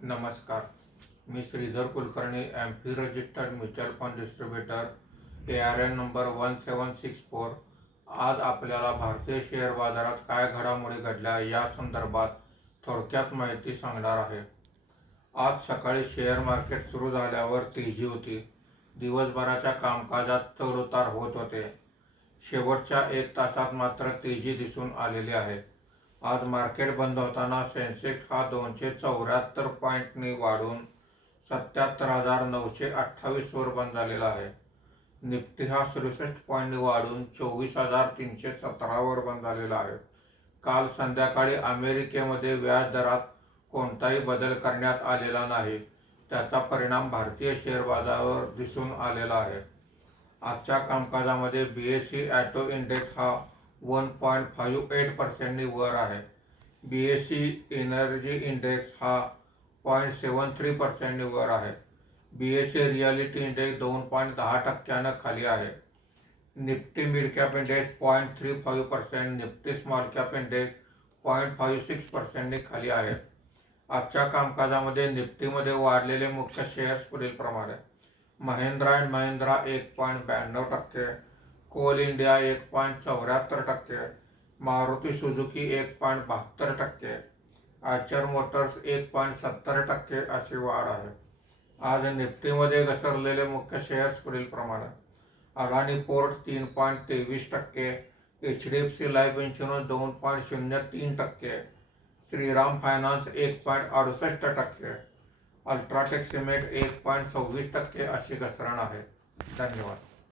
नमस्कार. मी Shridhar Kulkarni, AMFI registered mutual fund distributor, ARN number 1764. आज आपल्याला भारतीय शेअर बाजारात काय घडामोडी घडल्या या संदर्भात थोडक्यात माहिती सांगणार आहे. आज सकाळी शेअर मार्केट सुरू झाल्यावर तेजी होती. दिवसभराच्या कामकाजात चढउतार होत होते. शेवटच्या 1 तासात मात्र तेजी दिसून आलेली आहे. आज मार्केट बंद होताना सेन्सेक्स हा 274 पॉईंटनी वाढून 77,928 वर बंद झालेला आहे. निफ्टी हा 67 पॉईंटनी वाढून 24,317 वर बंद झालेला आहे. काल संध्याकाळी अमेरिकेमध्ये व्याज दरात कोणताही बदल करण्यात आलेला नाही. त्याचा परिणाम भारतीय शेअर बाजारावर दिसून आलेला आहे. आजच्या कामकाजामध्ये BSE ऑटो इंडेक्स हा 1.58% वर आहे. BSE एनर्जी इंडेक्स हा 0.73% वर आहे. BSE रियालिटी इंडेक्स 2.10% खाली आहे. Nifty mid cap index 0.35%, Nifty small cap index 0.56% खाली आहे. आजच्या कामकाजामध्ये निफ्टीमध्ये वाढलेले मुख्य शेअर्स पुढील प्रमाणे: Mahindra and Mahindra 1.92%, coal India 1.74%, Maruti Suzuki 1.72%, Eicher motors 1.70% अशी वाढ आहे. आज निफ्टीमध्ये घसरलेले मुख्य शेअर्स पुढील प्रमाणे: Adani port 3.23%, HDFC life insurance 2.03%, Shriram finance 1.68%, UltraTech cement 1.26% अशी घसरण आहे. धन्यवाद.